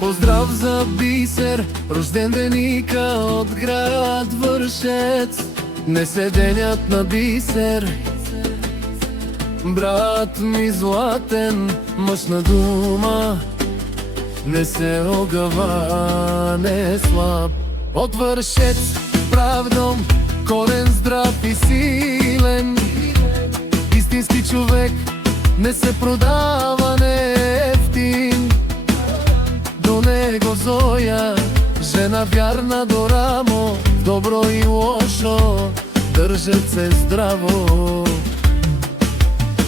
Поздрав за Бисер, рожден деника от град Вършец. Днес е денят на Бисер, брат ми златен, мъж на дума, не се огъва, не е слаб. От Вършец, прав дом, корен здрав и силен. Истински човек, не се продава, не е ефтин. До него Зоя, жена вярна до рамо, добро и лошо държат се здраво.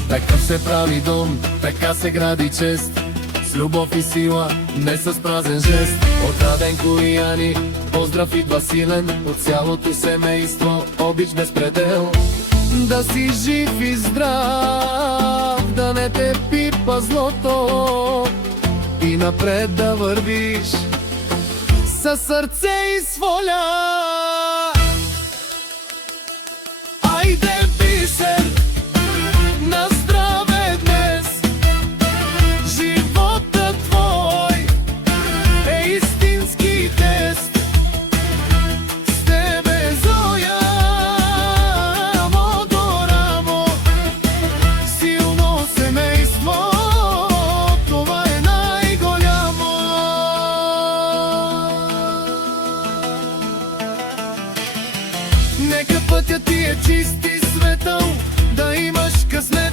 Такъв се прави дом, така се гради чест, с любов и сила, не с празен жест. От Раденко и Ани, поздрав идва силен, от цялото семейство, обич без предел. Да си жив и здрав, да не те пипа злото, и напред да вървиш със сърце и с воля. Айде, Бисер, на здраве днес! Живота твой е истински тест. С тебе, Зоя, рамо до рамо, силно семейство, това е най-голямо. Нека пътят ти е чист и светъл, да имаш късмет